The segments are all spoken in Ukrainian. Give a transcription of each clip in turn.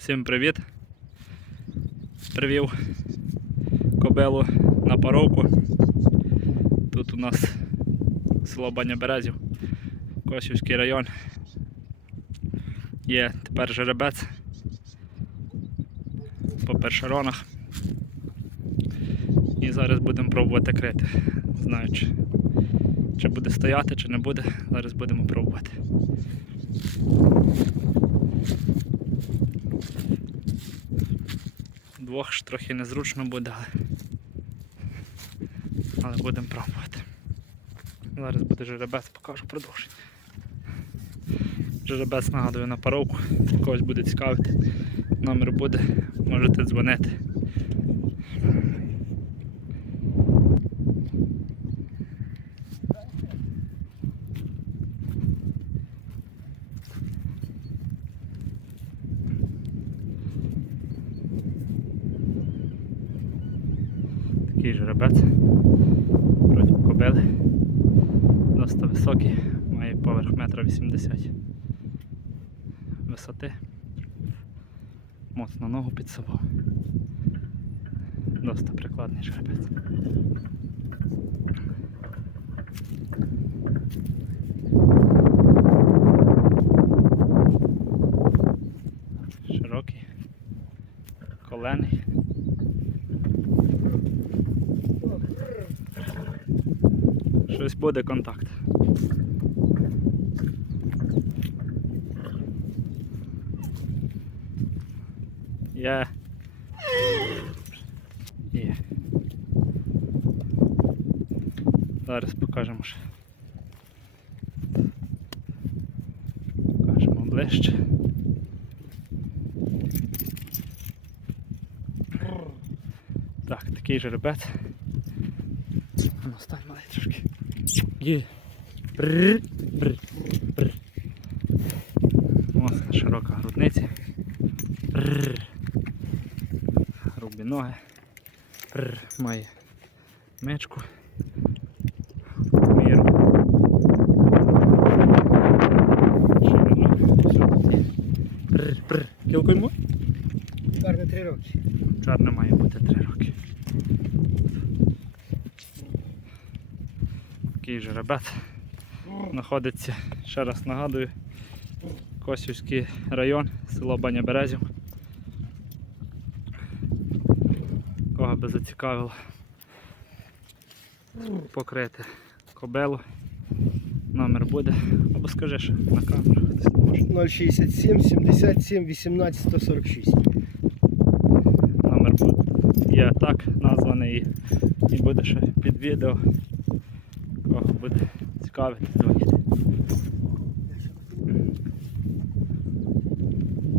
Всім привіт! Привів кобилу на паровку. Тут у нас село Баня Березів, Косівський район. Є тепер жеребець по першеронах. І зараз будемо пробувати крити. Не знаю, чи буде стояти, чи не буде. Зараз будемо пробувати. Двох ж трохи незручно буде, але, але будемо пробувати. Зараз буде жеребець, покажу продовження. Жеребець нагадую на паровку, когось буде цікавити. Номер буде, можете дзвонити. Такий жеребець. Проти кобили. Досить високий, має поверх метра 80 висоти. Моцно ногу під собою. Досить прикладний жеребець. Широкий, колений. Щось буде контакт. Є. Є. Зараз покажемо ще. Покажемо ближче. Так, такий жеребець. Ну, стань малий трошки. Є. Бррр, бррр, бррр. Ось широка грудниця. Бррр. Грубі ноги. Бррр. Має мечку. Кілко йому? Карне три роки. Чорне має бути 3 роки. Такий жеребець знаходиться, ще раз нагадую, Косівський район, село Баня Березів. Кого би зацікавило покрити кобелу. Номер буде. Або скажи ще на камеру, хтось може. 067 77 18 146. Номер буде. Є так названий і буде ще під відео. Кого буде цікавити, дзвоніть.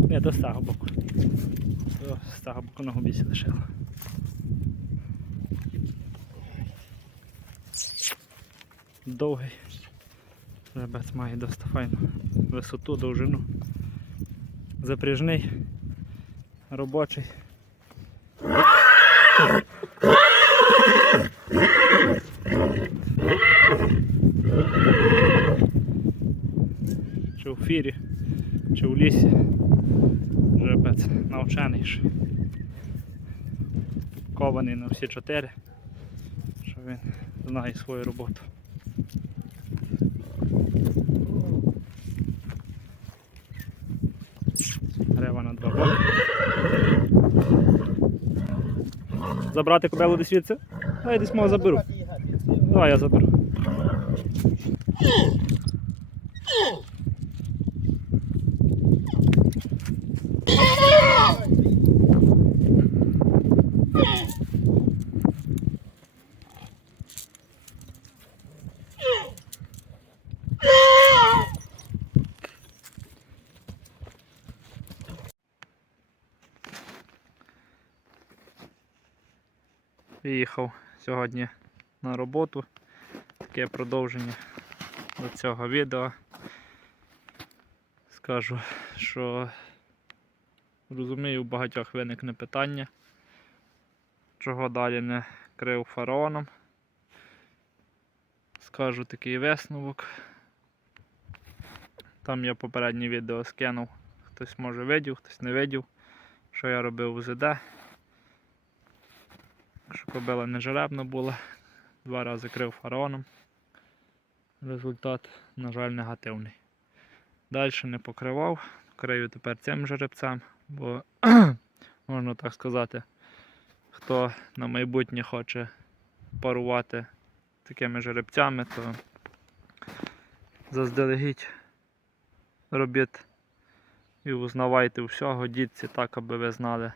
Ні, до з того боку. До з того боку на губісі лишила. Довгий. Ребець має досить файну висоту, довжину. Запряжний, робочий. Чи в фірі, чи в лісі. Жеребець навчений. Кований на всі чотири, що він знає свою роботу. Грива на два боки. Забрати кобелу десь звідси? Я десь мого заберу. Давай я заберу. Виїхав сьогодні на роботу. Таке продовження до цього відео. Скажу, що розумію, у багатьох виникне питання, чого далі не крив фараоном. Скажу такий висновок. Там я попереднє відео скинув. Хтось може видів, хтось не видів. що я робив УЗД. Що кобила не жеребна була. Два рази крив фараоном. Результат, на жаль, негативний. Далі не покривав, крию тепер цим жеребцем, бо можна так сказати, хто на майбутнє хоче парувати такими жеребцями, то заздалегідь робіть і узнавайте всього, дітці так, аби ви знали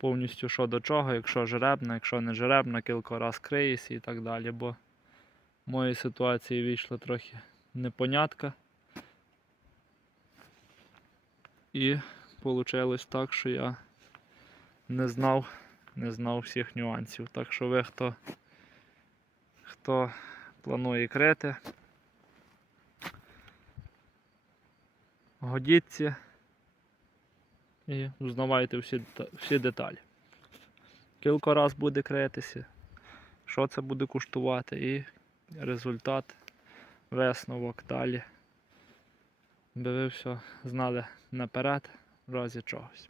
повністю що до чого, якщо жеребна, якщо не жеребна, кілька раз криєсь і так далі. Бо в моїй ситуації вийшла трохи непонятка. І вийшло так, що я не знав, не знав всіх нюансів. Так що ви, хто, хто планує крити, годіться і узнавайте всі, всі деталі. Кілька раз буде критися, що це буде коштувати і результат, висновок далі. Би ви все знали наперед в разі чогось.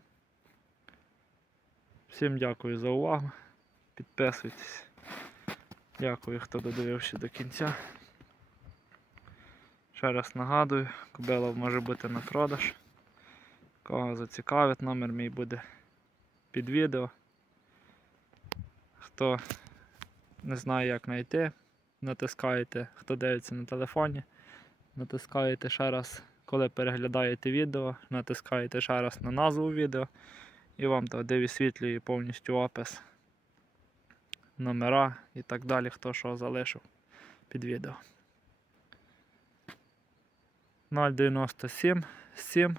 Всім дякую за увагу. Підписуйтесь. Дякую, хто додивився до кінця. Ще раз нагадую, кобила може бути на продаж. Кого зацікавить, номер мій буде під відео. Хто не знає, як знайти, натискаєте, хто дивиться на телефоні, натискаєте ще раз, коли переглядаєте відео, натискаєте ще раз на назву відео і вам тоді висвітлює повністю опис, номера і так далі, хто що залишив під відео. 097 7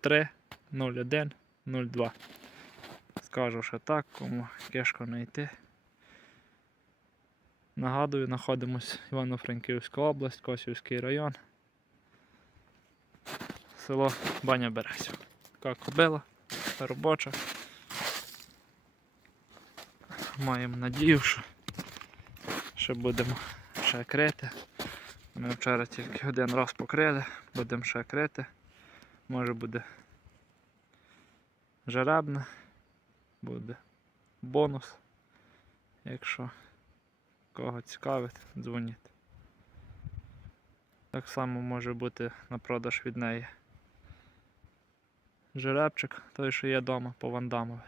03 01 02. Скажу ще так, кому кешко знайти. Нагадую, знаходимось Івано-Франківська область, Косівський район. Село Баня Березів. Така кобила, робоча. Маємо надію, що ще будемо ще крити. Ми вчора тільки один раз покрили, будемо ще крити. Може буде жеребне, буде бонус. Якщо кого цікавить, дзвоніть. Так само може бути на продаж від неї. Жеребчик, той, що є вдома по вандамові.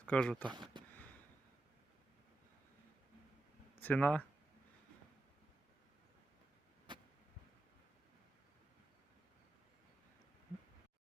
Скажу так. Ціна